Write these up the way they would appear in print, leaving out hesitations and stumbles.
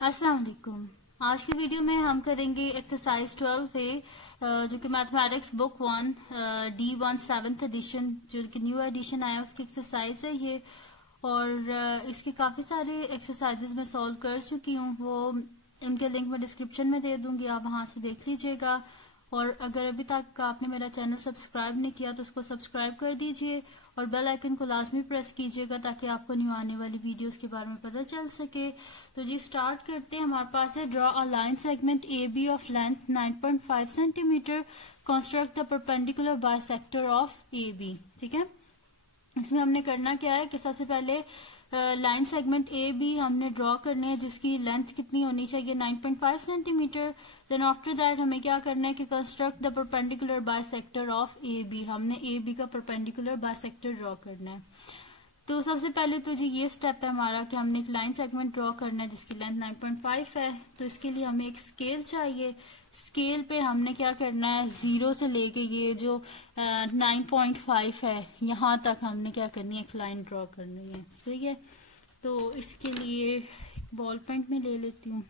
अस्सलाम वालेकुम। आज की वीडियो में हम करेंगे एक्सरसाइज 12A जो कि mathematics book 1 D1 7th addition जो कि न्यू एडिशन आया उसकी एक्सरसाइज है ये। और इसके काफी सारे एक्सरसाइजेज मैं सॉल्व कर चुकी हूँ, वो इनके लिंक मैं डिस्क्रिप्शन में दे दूंगी, आप वहां से देख लीजिएगा। और अगर अभी तक आपने मेरा चैनल सब्सक्राइब नहीं किया तो उसको सब्सक्राइब कर दीजिए और बेल आइकन को लाजमी प्रेस कीजिएगा ताकि आपको न्यू आने वाली वीडियोस के बारे में पता चल सके। तो जी स्टार्ट करते हैं। हमारे पास है draw a line segment A B of length 9.5 centimetre, construct the perpendicular bisector of A B. ठीक है, इसमें हमने करना क्या है कि सबसे पहले लाइन सेगमेंट ए बी हमने ड्रॉ करने हैं जिसकी लेंथ कितनी होनी चाहिए 9.5 सेंटीमीटर। देन आफ्टर दैट हमें क्या करना है कि construct the perpendicular bisector of A B, हमने ए बी का परपेंडिकुलर बाइसेक्टर ड्रॉ करना है। तो सबसे पहले तो जी ये स्टेप है हमारा कि हमने एक लाइन सेगमेंट ड्रॉ करना है जिसकी लेंथ 9.5 है। तो इसके लिए हमें एक स्केल चाहिए। स्केल पे हमने क्या करना है, 0 से लेके ये जो 9.5 है यहाँ तक हमने क्या करनी है, एक लाइन ड्रॉ करनी है। ठीक है, तो इसके लिए बॉल पेंट में ले लेती हूँ।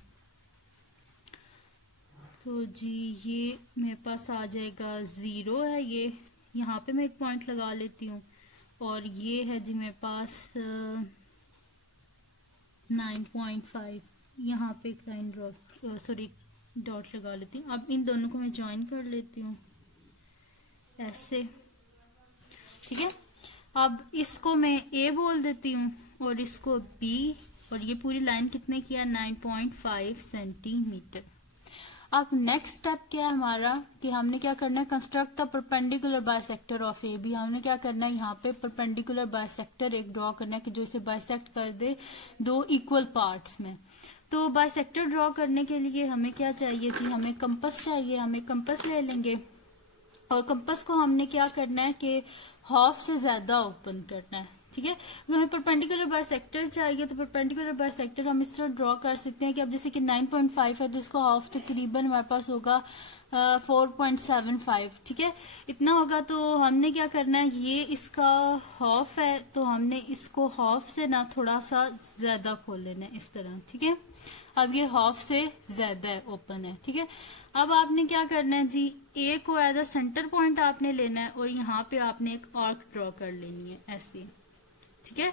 तो जी ये मेरे पास आ जाएगा 0 है, ये यहाँ पे मैं एक पॉइंट लगा लेती हूँ। और ये है जी मेरे पास 9.5, यहाँ पे एक लाइन ड्रॉ डॉट लगा लेती हूँ। अब इन दोनों को मैं ज्वाइन कर लेती हूँ ऐसे। ठीक है, अब इसको मैं ए बोल देती हूँ और इसको बी, और ये पूरी लाइन कितने किया 9.5 सेंटीमीटर। अब नेक्स्ट स्टेप क्या है हमारा कि हमने क्या करना है, construct the perpendicular bisector of A B. हमने क्या करना है, यहाँ पे परपेंडिकुलर बाइसेक्टर एक ड्रॉ करना है कि जो इसे बाइसेक्ट कर दे दो इक्वल पार्ट्स में। तो बाइसेक्टर ड्रॉ करने के लिए हमें क्या चाहिए जी, हमें कंपास चाहिए। हमें कंपास ले लेंगे और कंपास को हमने क्या करना है कि हाफ से ज्यादा ओपन करना है। ठीक है, हमें परपेंडिकुलर बाइसेक्टर चाहिए तो परपेंडिकुलर बाइसेक्टर हम इस तरह ड्रॉ कर सकते हैं कि अब जैसे कि 9.5 है तो इसको हाफ तकरीबन हमारे पास होगा 4.75। ठीक है, इतना होगा। तो हमने क्या करना है, ये इसका हाफ है तो हमने इसको हाफ से ना थोड़ा सा ज्यादा खोल लेना है इस तरह। ठीक है, अब ये हाफ से ज्यादा है, ओपन है। ठीक है, अब आपने क्या करना है जी, ए को एज अ सेंटर पॉइंट आपने लेना है और यहाँ पे आपने एक आर्क ड्रॉ कर लेनी है ऐसे। ठीक है,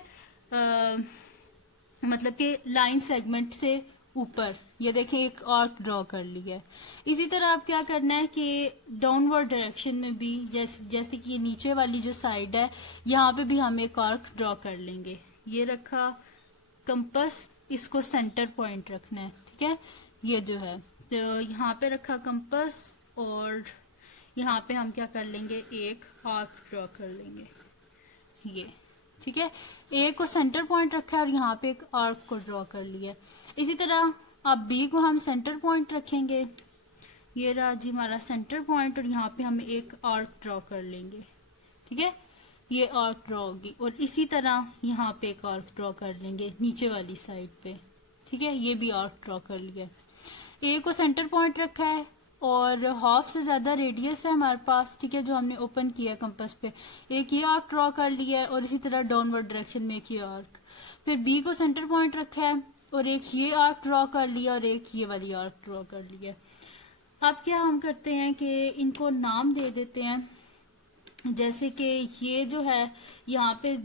मतलब कि लाइन सेगमेंट से ऊपर ये देखें एक आर्क ड्रॉ कर लिया है। इसी तरह आप क्या करना है कि डाउनवर्ड डायरेक्शन में भी जैसे कि ये नीचे वाली जो साइड है यहाँ पे भी हम एक आर्क ड्रॉ कर लेंगे। ये रखा कंपास, इसको सेंटर पॉइंट रखना है। ठीक है, ये जो है तो यहाँ पे रखा कंपास और यहाँ पे हम क्या कर लेंगे, एक आर्क ड्रॉ कर लेंगे ये। ठीक है, ए को सेंटर पॉइंट रखा है और यहाँ पे एक आर्क को ड्रॉ कर लिया। इसी तरह अब बी को हम सेंटर पॉइंट रखेंगे। ये रहा जी हमारा सेंटर पॉइंट और यहाँ पे हम एक आर्क ड्रॉ कर लेंगे। ठीक है, ये आर्क ड्रॉ होगी और इसी तरह यहाँ पे एक आर्क ड्रॉ कर लेंगे नीचे वाली साइड पे। ठीक है, ये भी आर्क ड्रॉ कर लिया। ए को सेंटर पॉइंट रखा है और हाफ से ज्यादा रेडियस है हमारे पास। ठीक है, जो हमने ओपन किया है कंपास पे, एक ये आर्क ड्रॉ कर लिया है और इसी तरह डाउनवर्ड डायरेक्शन में एक ये आर्क। फिर बी को सेंटर पॉइंट रखा है और एक ये आर्क ड्रॉ कर लिया और एक ये वाली आर्क ड्रॉ कर लिया। अब क्या हम करते हैं कि इनको नाम दे देते हैं। जैसे कि ये जो है यहाँ पे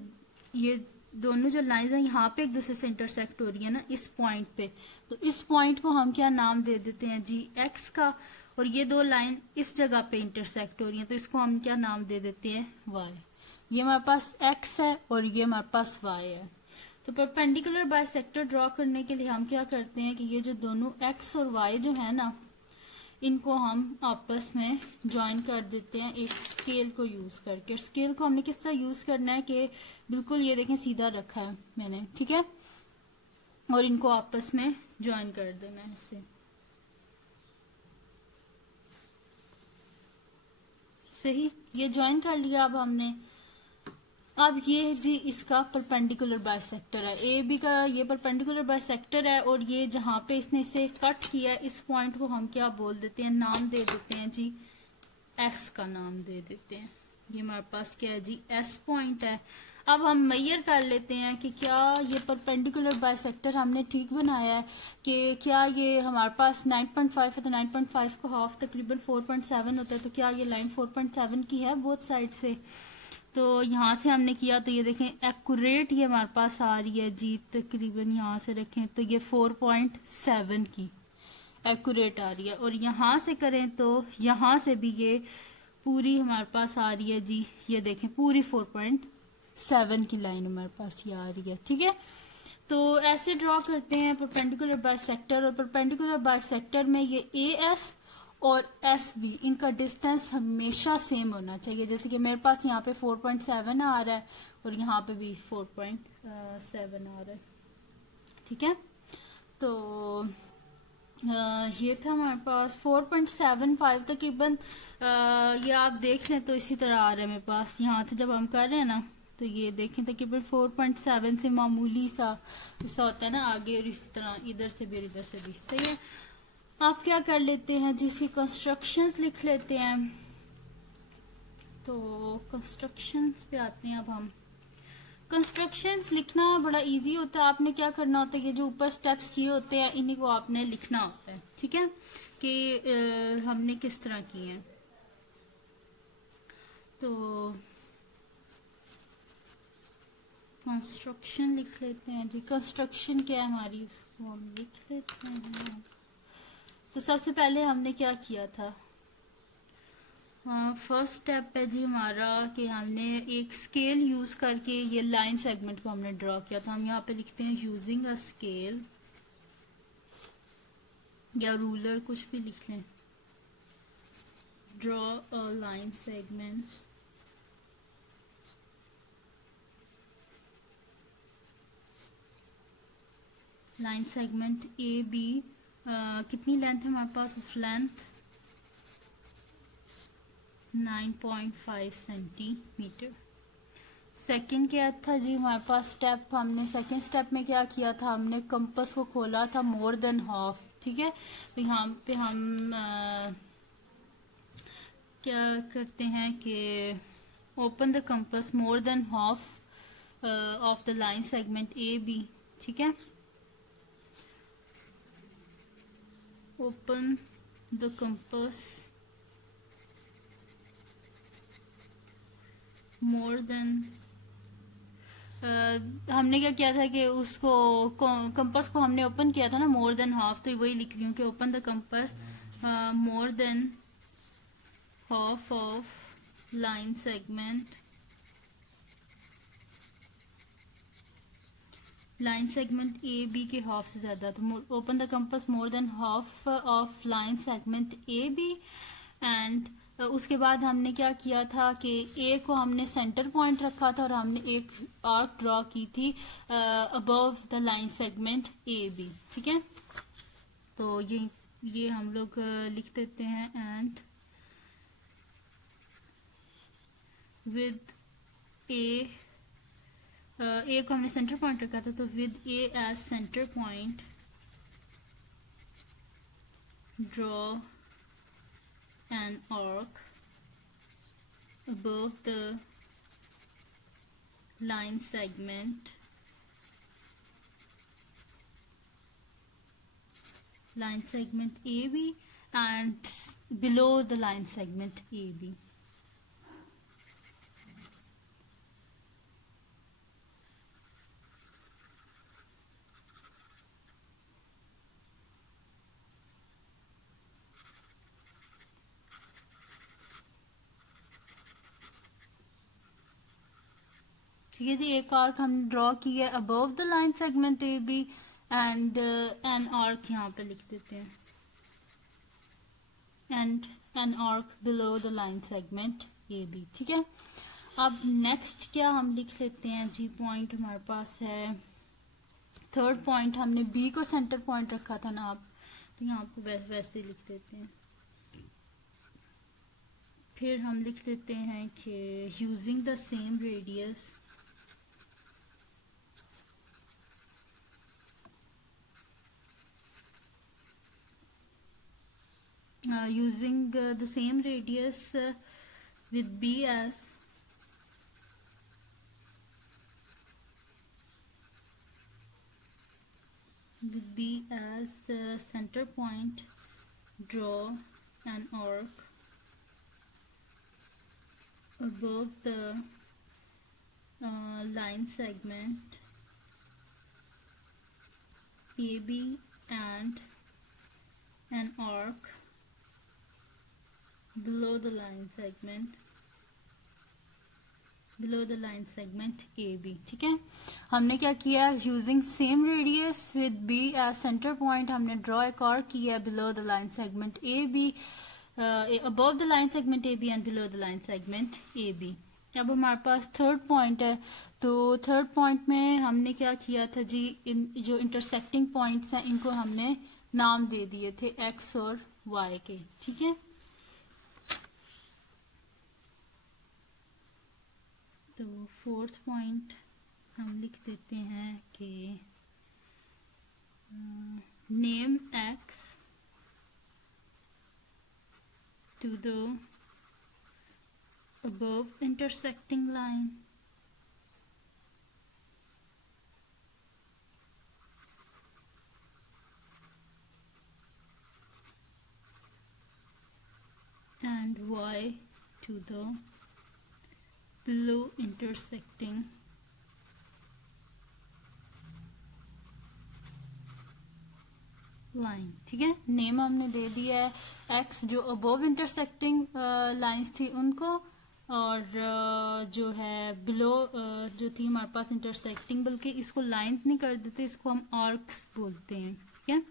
ये दोनों जो लाइंस हैं यहाँ पे एक दूसरे से इंटरसेक्ट हो रही है ना इस पॉइंट पे, तो इस पॉइंट को हम क्या नाम दे देते हैं जी एक्स का। और ये दो लाइन इस जगह पे इंटरसेक्ट हो रही हैं तो इसको हम क्या नाम दे देते हैं, वाई। ये हमारे पास एक्स है और ये हमारे पास वाई है। तो परपेंडिकुलर बाइसेक्टर ड्रॉ करने के लिए हम क्या करते हैं कि ये जो दोनों एक्स और वाई जो है ना, इनको हम आपस में ज्वाइन कर देते हैं एक स्केल को यूज करके। और स्केल को हमने किस तरह यूज करना है कि बिल्कुल ये देखें सीधा रखा है मैंने। ठीक है, और इनको आपस में ज्वाइन कर देना है इससे। सही, ये ज्वाइन कर लिया अब हमने। अब ये जी इसका परपेंडिकुलर बाइसेक्टर है, ए बी का ये परपेंडिकुलर बाइसेक्टर है और ये जहां पे इसने इसे कट किया इस पॉइंट को हम क्या बोल देते हैं, नाम दे देते हैं जी एस का नाम दे देते हैं। ये हमारे पास क्या है जी, एस पॉइंट है। अब हम मेजर कर लेते हैं कि क्या ये परपेंडिकुलर बाइसेक्टर हमने ठीक बनाया है, कि क्या ये हमारे पास 9.5 है तो 9.5 को हाफ तकरीबन 4.7 होता है, तो क्या ये लाइन 4.7 की है बोथ साइड से। तो यहाँ से हमने किया तो ये देखें एक्यूरेट ये हमारे पास आ रही है जी, तकरीबन यहाँ से रखें तो ये 4.7 की एक्यूरेट आ रही है, और यहाँ से करें तो यहाँ से भी ये पूरी हमारे पास आ रही है जी, ये देखें पूरी 4.7 की लाइन हमारे पास ये आ रही है। ठीक है, तो ऐसे ड्रॉ करते हैं परपेंडिकुलर बाइसेक्टर, और परपेंडिकुलर बाइसेक्टर में ये AS और SB इनका डिस्टेंस हमेशा सेम होना चाहिए। जैसे कि मेरे पास यहाँ पे 4.7 आ रहा है और यहाँ पे भी 4.7 आ रहा है। ठीक है, तो ये था हमारे पास 4.75 तकरीबन। ये आप देख लें तो इसी तरह आ रहा है मेरे पास। यहाँ से जब हम कर रहे हैं ना तो ये देखें तकरीबन 4.7 से मामूली सा ऐसा होता है ना आगे, और इसी तरह इधर से भी और इधर से भी। सही है, आप क्या कर लेते हैं जिसकी कंस्ट्रक्शंस लिख लेते हैं। तो कंस्ट्रक्शंस पे आते हैं। अब हम कंस्ट्रक्शंस लिखना बड़ा इजी होता है। आपने क्या करना होता है, ये जो ऊपर स्टेप्स किए होते हैं इन्हीं को आपने लिखना होता है। ठीक है, कि हमने किस तरह किए हैं। तो कंस्ट्रक्शन लिख लेते हैं जी। कंस्ट्रक्शन क्या है हमारी, उसको हम लिख लेते हैं। तो सबसे पहले हमने क्या किया था, फर्स्ट स्टेप है जी हमारा कि हमने एक स्केल यूज करके ये लाइन सेगमेंट को हमने ड्रॉ किया था। हम यहाँ पे लिखते हैं यूजिंग अ स्केल या रूलर, कुछ भी लिख लें। Draw a line segment line segment AB। कितनी लेंथ है हमारे पास, ऑफ लेंथ 9.5 सेंटीमीटर। सेकंड क्या था जी हमारे पास स्टेप, हमने सेकंड स्टेप में क्या किया था, हमने कंपास को खोला था मोर देन हाफ। ठीक है, तो यहाँ पे हम क्या करते हैं कि open the compass more than half of the line segment AB। ठीक है, open the compass more than हमने क्या किया था कि उसको कंपास को हमने ओपन किया था ना मोर देन हाफ, तो वही लिख रही हूँ कि open the compass more than half of line segment AB के हाफ से ज्यादा, तो open the compass more than half of line segment AB। And उसके बाद हमने क्या किया था कि A को हमने सेंटर पॉइंट रखा था और हमने एक आर्क ड्रॉ की थी above the line segment AB। ठीक है, तो ये हम लोग लिख देते हैं। एंड विद A को हमने सेंटर पॉइंट रखा था, तो with A as centre point draw an arc above the line segment AB and below the line segment AB। ठीक है जी, एक आर्क हमने ड्रॉ की है above the line segment AB and an arc यहाँ पे लिख देते हैं, and an arc below the line segment AB। ठीक है, अब नेक्स्ट क्या हम लिख लेते हैं जी, पॉइंट हमारे पास है थर्ड पॉइंट। हमने B को सेंटर पॉइंट रखा था ना, आप तो यहाँ आपको वैसे लिख देते हैं। फिर हम लिख लेते हैं कि using the same radius using the same radius with B as with B as the center point, draw an arc above the line segment AB and an arc below the line segment AB। ठीक है, हमने क्या किया, using same radius with B as centre point हमने draw एक arc किया below the line segment AB, above the line segment AB and below the line segment AB। अब हमारे पास थर्ड पॉइंट है, तो थर्ड पॉइंट में हमने क्या किया था जी, जो इंटरसेक्टिंग पॉइंट्स हैं इनको हमने नाम दे दिए थे X और Y के। ठीक है, तो फोर्थ पॉइंट हम लिख देते हैं कि name X to the above intersecting line and Y to the below intersecting line. ठीक है, नेम हमने दे दिया है एक्स जो अबोव इंटरसेक्टिंग लाइंस थी उनको, और जो है बिलो जो थी हमारे पास इंटरसेक्टिंग, बल्कि इसको लाइंस नहीं कर देते, इसको हम आर्क्स बोलते हैं। ठीक है,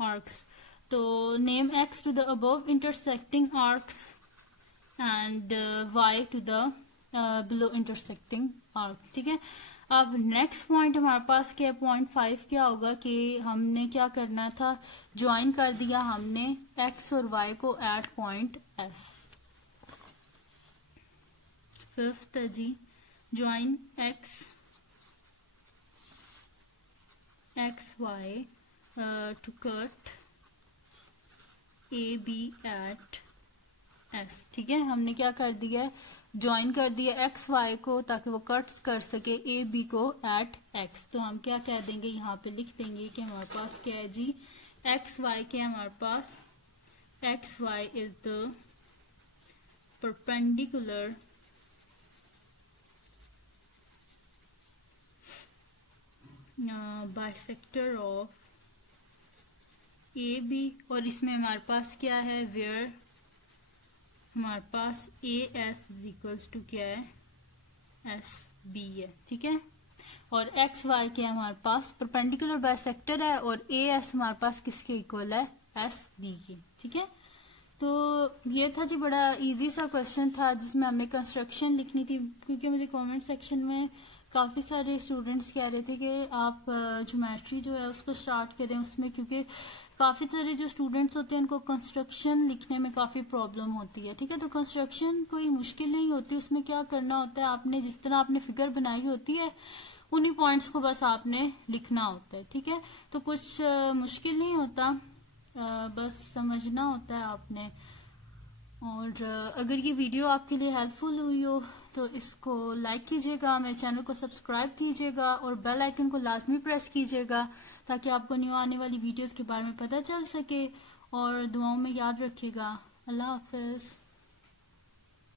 आर्क्स। तो name X to the above intersecting arcs and Y to the below intersecting arcs. ठीक है, अब नेक्स्ट पॉइंट हमारे पास क्या, पॉइंट 5 क्या होगा कि हमने क्या करना था, ज्वाइन कर दिया हमने एक्स और वाई को एट पॉइंट एस। फिफ्थ है जी, join X Y to cut A B at S. ठीक है, हमने क्या कर दिया, ज्वाइन कर दिया एक्स वाई को ताकि वो कट कर सके ए बी को एट एक्स। तो हम क्या कह देंगे, यहाँ पे लिख देंगे कि हमारे पास क्या है जी, एक्स वाई क्या है हमारे पास, X Y is the perpendicular bisector of A B, और इसमें हमारे पास क्या है, वेयर हमारे पास ए एस इक्वल्स टू क्या है, एस बी है। ठीक है, और एक्स वाई क्या है हमारे पास, परपेंडिकुलर बाइसेक्टर है, और ए एस हमारे पास किसके इक्वल है, एस बी के। ठीक है, तो ये था जी, बड़ा इजी सा क्वेश्चन था जिसमें हमें कंस्ट्रक्शन लिखनी थी, क्योंकि मुझे कमेंट सेक्शन में काफ़ी सारे स्टूडेंट्स कह रहे थे कि आप ज्योमेट्री जो है उसको स्टार्ट करें उसमें, क्योंकि काफ़ी सारे जो स्टूडेंट्स होते हैं उनको कंस्ट्रक्शन लिखने में काफ़ी प्रॉब्लम होती है। ठीक है, तो कंस्ट्रक्शन कोई मुश्किल नहीं होती, उसमें क्या करना होता है, आपने जिस तरह आपने फिगर बनाई होती है उन्हीं पॉइंट्स को बस आपने लिखना होता है। ठीक है, तो कुछ मुश्किल नहीं होता, बस समझना होता है आपने। और अगर ये वीडियो आपके लिए हेल्पफुल हुई हो तो इसको लाइक कीजिएगा, मेरे चैनल को सब्सक्राइब कीजिएगा और बेल आइकन को लाजमी प्रेस कीजिएगा ताकि आपको न्यू आने वाली वीडियोस के बारे में पता चल सके। और दुआओं में याद रखिएगा। अल्लाह हाफिज।